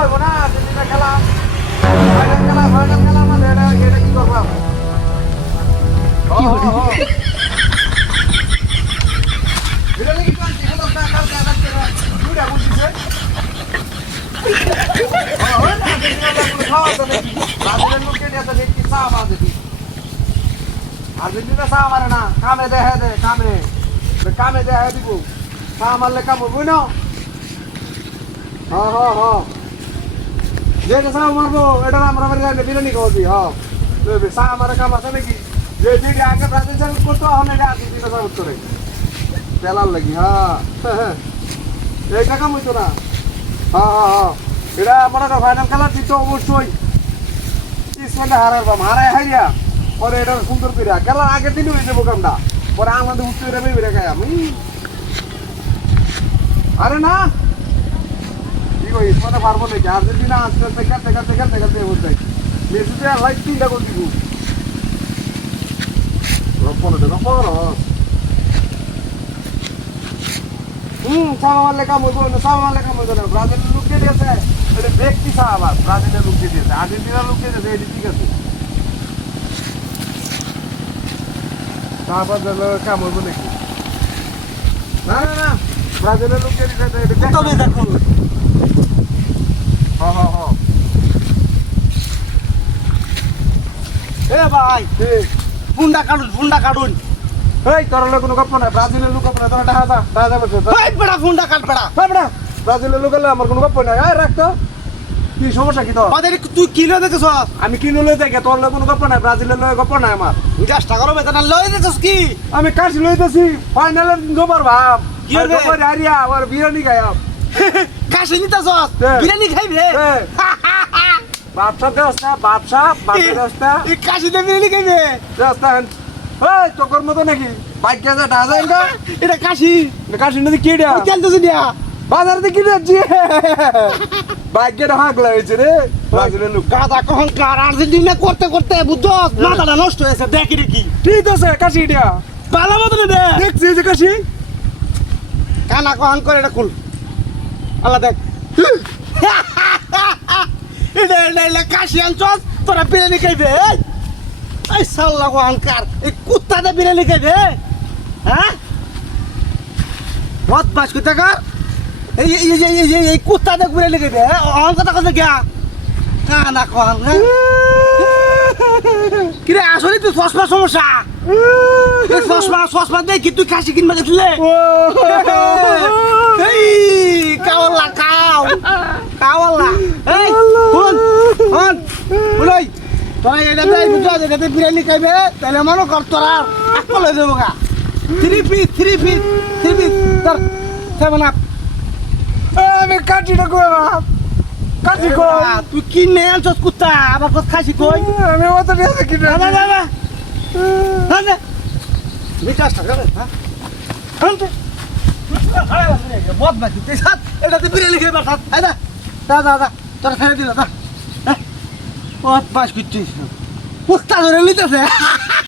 হইব না আর্জেন্টিনা খেলা ফাইনাল খেলা মানে এটা কি করলাম এটা কি কাজ খেলা না কালকে আজকে দুইটা বুঝিছে আর্জেন্টিনা চা মারে না কামে দেহে দে কামে দেহে দিব চা মারলে কাম হবই না যেটা চা মারবো এটা আমরা বিরিয়ানি খাওয়াবি চা মারে কাম আছে নাকি যে যেটা আগে ব্রাজিল সার্ভিস করতো এখন এটা আর্জেন্টিনা সার্ভিস করে তেলার লাগি এইটা কাম হইতো না এটা মনে করো ফাইনাল খেলা দিত অবশ্যই স্পেনে হারায় হারিয়া পরে এটা সুন্দর করে খেলার আগের দিনই হয়ে যাবো কামটা পরে আমাদের উঠতে বেড়ে খাই আমি আরে না কি কই স্পেনে পারবো নাকি আর্জেন্টিনা আস্তে আস্তে খেলতে বলতে মেসিতে লাইট 3টা গোল দিব সামা মারলে কাম হইব না ব্রাজিলের লোক দিয়ে দিয়েছে এটা ব্যক্তি আবার ব্রাজিলের লোক দিয়ে দিয়েছে আর্জেন্টিনার লোক দিয়ে দিয়েছে এটি ঠিক আছে তারপর কাম হইব নাকি না ব্রাজিলের লোক দিয়ে দিয়েছে ভাই ফুন্ডা কাটুন এই তোর লোক কোনো গপ্প নাই ব্রাজিলের লোক গপ্প নাই তোরা টাকা বসে ফুন্ডা কাট বেড়া ব্রাজিলের লোক হলে আমার কোনো গপ্প নাই রাখতো কি সমস্যা কি তোর তুই কিলো দিতেছ আমি কিনো লই দেখে তোর লোক কোনো গপ্প নাই ব্রাজিলের লোক গপ্প নাই আমার চেষ্টা করো বেতন লই দিতেছ কি আমি কাশি লইতেছি ফাইনালের গোবর ভাব কি হবে? গোবর হারিয়া আর বিরিয়ানি খাইয়াম কাশি নিতেছ বিরিয়ানি খাইবে বাদশা দেওস্তা দেওস্তা এই কাশিতে বিরিয়ানি খাইবে দেওস্তা এই তোর মতো নাকি বাইক কে যা যায় না এটা কাশি কাশি নদী কি দিয়া চলতেছে দিয়া বাজার থেকে যাচ্ছি বাইক কে হাগলা হয়েছে রে ব্রাজিলের লোক গাদা কখন কার আর্জেন্টিনা করতে বুঝছো মাথাটা নষ্ট হয়েছে দেখি কি ঠিক আছে কাশি দিয়া ভালো মতন দে দেখছি যে কাশি কানা কখন করে এটা কুল আল্লাহ দেখ এটা কাশি আনছস তোরা বিরিয়ানি খাইবে এই সাল্লা কখন কার এই কুত্তাটা বিরিয়ানি খাইবে হ্যাঁ বহুত পাঁচ কুত্তা কার এই কুত্তাটা বিরিয়ানি খাইবে অহন কথা কথা গিয়া কানা কখন কিরে আসলে তুই চশমা সমস্যা চশমা দেখ কি তুই খাসি কিনবা গেছিলে এই কাওয়াল্লা কাওয়াল্লা এই হন বলই তোরা এটাতে বুঝা এটাতে বিরিয়ানি খাইবে তাহলে মনে কর তোরা আকল হয়ে যাবো গা 3 পিস তোর 7 আপ আমি কাটিটা কই কাটি কই তুই কিনে আনছস কুত্তা আবার কত খাসি কই আমি অত নিয়ে কিনে না বিকাশ টাকা হ্যাঁ আনতে বহুত বাকি তুই সাত এটাতে বিরিয়ানি খেয়ে বাসাত দাদা তোরা ছেড়ে দিল দা বহুত বাস করছিস উস্তাদ ধরে লিতেছে